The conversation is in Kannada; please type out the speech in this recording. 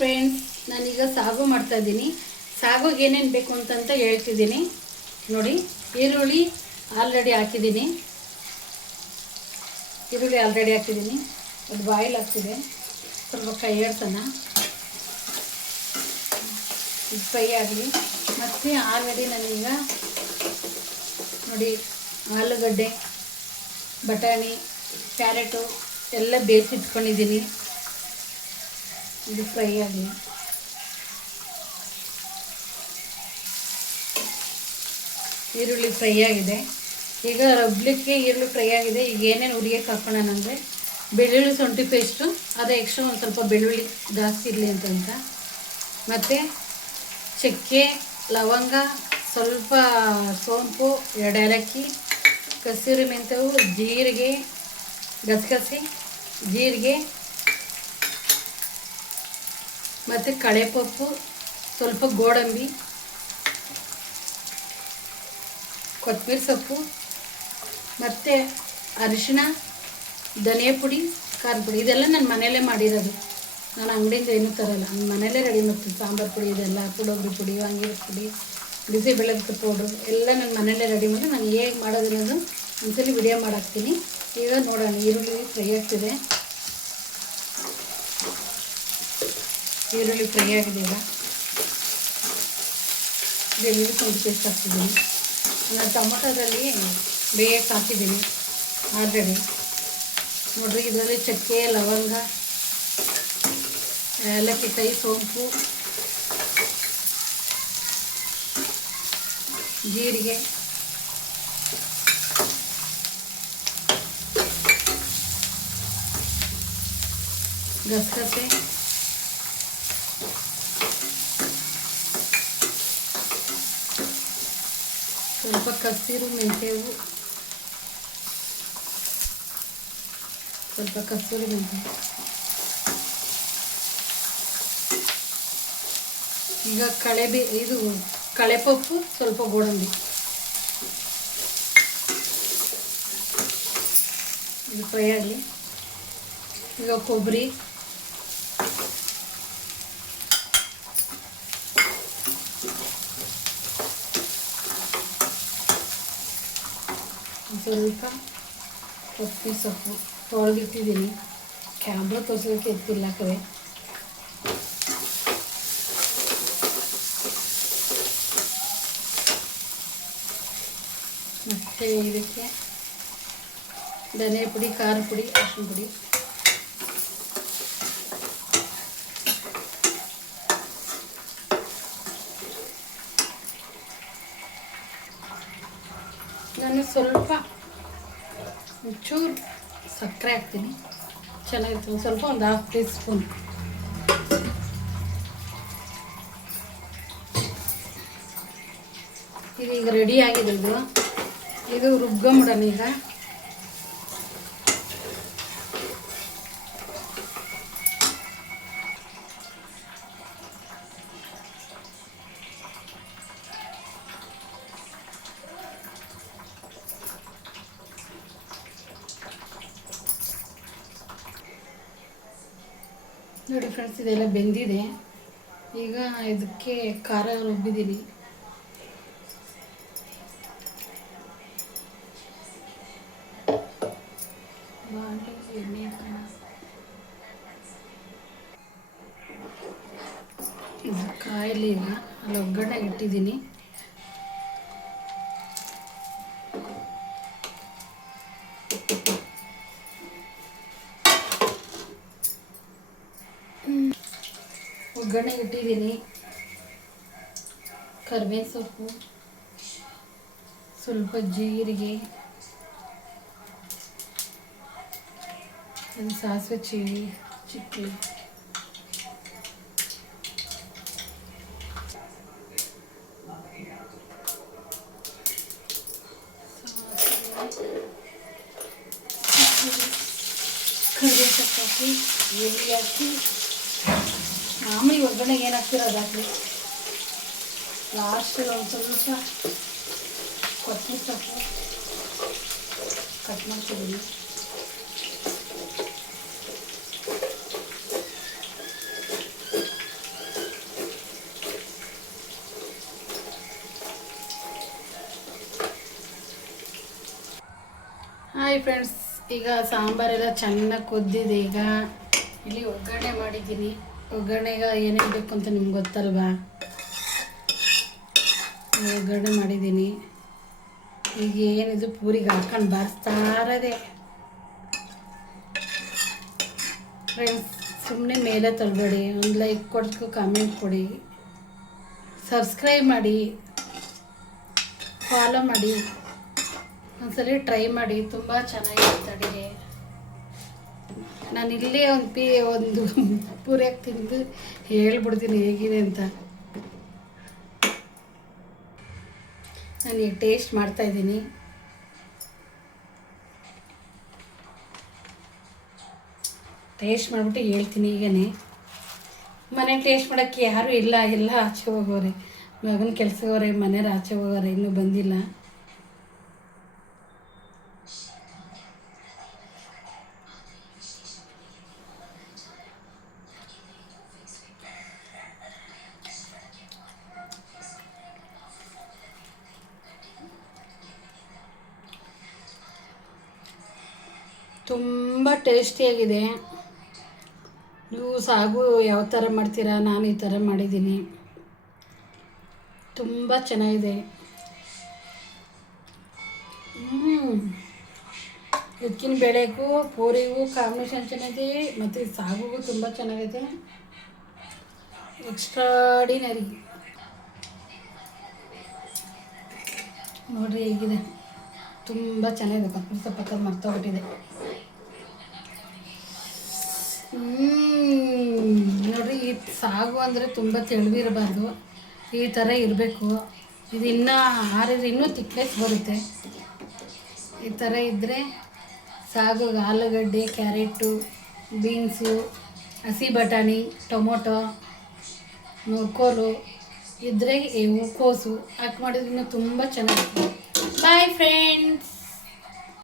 ಫ್ರೆಂಡ್ಸ್ ನಾನೀಗ ಸಾಗು ಮಾಡ್ತಾ ಇದ್ದೀನಿ. ಸಾಗುಗೆ ಏನೇನು ಬೇಕು ಅಂತಂತ ಹೇಳ್ತಿದ್ದೀನಿ. ನೋಡಿ, ಈರುಳ್ಳಿ ಆಲ್ರೆಡಿ ಹಾಕಿದ್ದೀನಿ. ಈರುಳ್ಳಿ ಆಲ್ರೆಡಿ ಹಾಕಿದ್ದೀನಿ. ಅದು ಬಾಯ್ಲ್ ಹಾಕ್ತಿದೆ ಸ್ವಲ್ಪ ಕೈ ಹೇಳ್ತಾನ ಇದು ಫ್ರೈ ಆಗಲಿ. ಮತ್ತು ಆಲ್ರೆಡಿ ನಾನೀಗ ನೋಡಿ, ಆಲೂಗಡ್ಡೆ, ಬಟಾಣಿ, ಕ್ಯಾರೆಟು ಎಲ್ಲ ಬೇಯಿಸಿಟ್ಕೊಂಡಿದ್ದೀನಿ. ಇದು ಫ್ರೈ ಆಗಲಿ ಈರುಳ್ಳಿ ಫ್ರೈ ಆಗಿದೆ. ಈಗ ರಬ್ಲಿಕ್ಕೆ ಈರುಳ್ಳಿ ಫ್ರೈ ಆಗಿದೆ. ಈಗ ಏನೇನು ಹುರಿಯಕ್ಕೆ ಹಾಕೋಣ ಅಂದರೆ ಬೆಳ್ಳುಳ್ಳಿ ಶುಂಠಿ ಪೇಸ್ಟು, ಅದು ಎಕ್ಸ್ಟ್ರಾ ಒಂದು ಸ್ವಲ್ಪ ಬೆಳ್ಳುಳ್ಳಿ ಜಾಸ್ತಿ ಇರಲಿ ಅಂತಂತ. ಮತ್ತು ಚಕ್ಕೆ, ಲವಂಗ, ಸ್ವಲ್ಪ ಸೋಂಪು ಎರಡು ಏಲಕ್ಕಿ ಕಸೂರಿ ಮೆಂತ್ಯವು ಜೀರಿಗೆ, ಗಸಗಸೆ, ಜೀರಿಗೆ ಮತ್ತು ಕಳೆಪಪ್ಪು, ಸ್ವಲ್ಪ ಗೋಡಂಬಿ, ಕೊತ್ತಂಬರಿ ಸೊಪ್ಪು, ಮತ್ತು ಅರಿಶಿಣ ಧನಿಯಾ ಪುಡಿ ಖಾರದ ಪುಡಿ ಇದೆಲ್ಲ ನಾನು ಮನೆಯಲ್ಲೇ ಮಾಡಿರೋದು. ನಾನು ಅಂಗಡಿಯಿಂದ ಏನೂ ತರಲ್ಲ. ನಾನು ಮನೆಯಲ್ಲೇ ರೆಡಿ ಮಾಡ್ತೀನಿ. ಸಾಂಬಾರು ಪುಡಿ, ಇದೆಲ್ಲ, ಪುಡೋಗ್ರಿ ಪುಡಿ ವಾಂಗಿ ಪುಡಿ ಬಿಸಿಬೇಳೆದು ಪೌಡ್ರು, ಎಲ್ಲ ನಾನು ಮನೆಯಲ್ಲೇ ರೆಡಿ ಮಾಡಿ, ನಾನು ಹೇಗೆ ಮಾಡೋದನ್ನೋದು ಒಂದ್ಸಲಿ ವಿಡಿಯೋ ಮಾಡಾಕ್ತೀನಿ. ಈಗ ನೋಡೋಣ, ಈರುಳ್ಳಿ ಫ್ರೈ ಆಗ್ತಿದೆ. ಈರುಳ್ಳಿ ಫ್ರೈ ಆಗಿದೆ ಈಗ. ಬೆಳ್ಳುಳ್ಳಿ ಪೇಸ್ಟ್ ಹಾಕ್ತಿದ್ದೀನಿ. ನಾನು ಟೊಮೊಟೊದಲ್ಲಿ ಬೇಯಕ್ಕೆ ಹಾಕಿದ್ದೀನಿ, ಆಲ್ರೆಡಿ. ನೋಡ್ರಿ, ಇದರಲ್ಲಿ ಚಕ್ಕೆ, ಲವಂಗ, ಏಲಕ್ಕಿ ಕೈ ಸೋಂಪು, ಜೀರಿಗೆ, ಗಸಗಸೆ ಸ್ವಲ್ಪ ಕಸಿರು ಮೆಂತ್ಯವು ಸ್ವಲ್ಪ ಕಸೂರಿ ಮೆಂತ್ಯ ಈಗ ಕಳೆಬಿ ಇದು ಕಳೆಪಪ್ಪು ಸ್ವಲ್ಪ ಗೋಡಂಬಿ ಇದು ಫ್ರೈ ಆಗಲಿ ಈಗ ಕೊಬ್ಬರಿ ಸ್ವಲ್ಪ ಕೊತ್ತಂಬರಿ ಸೊಪ್ಪು ತೊಳೆದಿಟ್ಟಿದ್ದೀನಿ. ಕ್ಯಾಮ್ರಾ ತೋರ್ಸೋದಕ್ಕೆ ಎತ್ತಿಲ್ಲ ಕಡೆ ಮತ್ತು ಇದಕ್ಕೆ ಧನಿಯಾ ಪುಡಿ, ಖಾರ ಪುಡಿ ಅರಿಶಿನ ಪುಡಿ. ನಾನು ಸ್ವಲ್ಪ ಒಂಚೂರು ಸಕ್ಕರೆ ಹಾಕ್ತೀನಿ. ಚೆನ್ನಾಗಿರ್ತದೆ. ಒಂದು ಸ್ವಲ್ಪ ಒಂದು ಹಾಫ್ ಟೀ ಸ್ಪೂನ್ ಇದೀಗ ರೆಡಿ ಆಗಿದೆ ಇದು. ಇದು ರುಬ್ಕೊಂಬಿಡೋಣ ಈಗ. ನೋಡಿ ಫ್ರೆಂಡ್ಸ್ ಇದೆಲ್ಲ ಬೆಂದಿದೆ. ಈಗ ಇದಕ್ಕೆ ಖಾರ ರುಬ್ಬಿದ್ದೀನಿ. ಇದು ಕಾಯಿಲೆ ಈಗ ಅಲ್ಲಿ ಒಗ್ಗರಣೆ ಇಟ್ಟಿದ್ದೀನಿ. ಒಗ್ಗರಣೆ ಇಟ್ಟಿದ್ದೀನಿ ಕರಿಬೇವಿನ ಸೊಪ್ಪು ಸ್ವಲ್ಪ ಜೀರಿಗೆ ಒಂದು ಸಾಸಿವೆ ಚೀನಿ ಚಿಕ್ಕಿ ಕರಿಬೇವಿನ ಸೊಪ್ಪು ಹಾಕಿ ಎಣ್ಣೆ ಹಾಕಿ ಮಾಮೂಲಿ ಒಗ್ಗರಣೆ ಏನು ಹಾಕ್ತೀರ ಅದು ಹಾಕಿ ಲಾಸ್ಟ್ ಒಂದು ಸ್ವಲ್ಪ ಕೊತ್ತಂಬರಿ ಸೊಪ್ಪು ಕಟ್ ಮಾಡ್ತಿದ್ದೀನಿ. ಹಾಯ್ ಫ್ರೆಂಡ್ಸ್ ಈಗ ಸಾಂಬಾರೆಲ್ಲ ಚೆನ್ನಾಗಿ ಕುದ್ದಿದೆ ಈಗ. ಇಲ್ಲಿ ಒಗ್ಗರಣೆ ಮಾಡಿದ್ದೀನಿ. ಒಗ್ಗರಣೆಗೆ ಏನೇನು ಬೇಕು ಅಂತ ನಿಮ್ಗೆ ಗೊತ್ತಲ್ವಾ? ಒಗ್ಗರಣೆ ಮಾಡಿದ್ದೀನಿ. ಈಗ ಏನಿದು ಪೂರಿಗೆ ಹಾಕೊಂಡು ಬಾರಿಸ್ತಾ ಫ್ರೆಂಡ್ಸ್ ಸುಮ್ಮನೆ ಮೇಲೆ ತರಬೇಡಿ. ಒಂದು ಲೈಕ್ ಕೊಟ್ಟು ಕಾಮೆಂಟ್ ಕೊಡಿ. ಸಬ್ಸ್ಕ್ರೈಬ್ ಮಾಡಿ. ಫಾಲೋ ಮಾಡಿ. ಒಂದ್ಸಲಿ ಟ್ರೈ ಮಾಡಿ. ತುಂಬ ಚೆನ್ನಾಗಿರುತ್ತೆ ಅಡುಗೆ. ನಾನು ಇಲ್ಲೇ ಒಂದು ಪಿ, ಒಂದು ಪೂರ್ಯಾಗಿ ತಿಂದು ಹೇಳ್ಬಿಡ್ತೀನಿ ಹೇಗಿದೆ ಅಂತ. ನಾನು ಈಗ ಟೇಸ್ಟ್ ಮಾಡ್ತಾ ಇದ್ದೀನಿ. ಟೇಸ್ಟ್ ಮಾಡಿಬಿಟ್ಟು ಹೇಳ್ತೀನಿ ಈಗನೇ. ಮನೆ ಟೇಸ್ಟ್ ಮಾಡೋಕ್ಕೆ ಯಾರೂ ಇಲ್ಲ, ಎಲ್ಲ ಆಚೆ ಹೋಗೋರೆ. ಮಗನ ಕೆಲಸ ಹೋಗೋರೆ, ಮನೆಯವ್ರು ಆಚೆ ಹೋಗೋರೆ, ಇನ್ನೂ ಬಂದಿಲ್ಲ. ತುಂಬ ಟೇಸ್ಟಿಯಾಗಿದೆ. ನೀವು ಸಾಗು ಯಾವ ಥರ ಮಾಡ್ತೀರಾ, ನಾನು ಈ ಥರ ಮಾಡಿದ್ದೀನಿ. ತುಂಬ ಚೆನ್ನಾಗಿದೆ. ಉದ್ಕಿನ ಬೇಳೆಗೂ, ಪೂರಿಗೂ ಕಾಂಬಿನೇಷನ್ ಚೆನ್ನಾಗಿದೆ, ಮತ್ತು ಸಾಗುಗೂ ತುಂಬ ಚೆನ್ನಾಗಿದೆ. ಎಕ್ಸ್ಟ್ರಾಡಿನರಿ ನೋಡಿರಿ ಹೇಗಿದೆ. ತುಂಬ ಚೆನ್ನಾಗಿದೆ. ಕೊತ್ತಂಬರಿ ಸೊಪ್ಪು ಮರ್ತೋಗ್ಬಿಟ್ಟಿದೆ ಹ್ಮ್. ನೋಡ್ರಿ ಈ ಸಾಗು ಅಂದರೆ ತುಂಬ ತೆಳುವಿರಬಾರ್ದು ಈ ಥರ ಇರಬೇಕು. ಇದು ಇನ್ನೂ ಆರಿದ್ರೆ ಇನ್ನೂ ತಿಕ್ನೆಸ್ ಬರುತ್ತೆ. ಈ ಥರ ಇದ್ದರೆ ಸಾಗು, ಆಲೂಗಡ್ಡೆ, ಕ್ಯಾರೆಟು, ಬೀನ್ಸು, ಹಸಿ ಬಟಾಣಿ, ಟೊಮೊಟೊ ನೋಡ್ಕೋಲು ಇದ್ದರೆ ಹೂಕೋಸು. ಹಾಕಿ ಮಾಡಿದ್ರೆ ತುಂಬ ಚೆನ್ನಾಗಿರುತ್ತೆ. Bye friends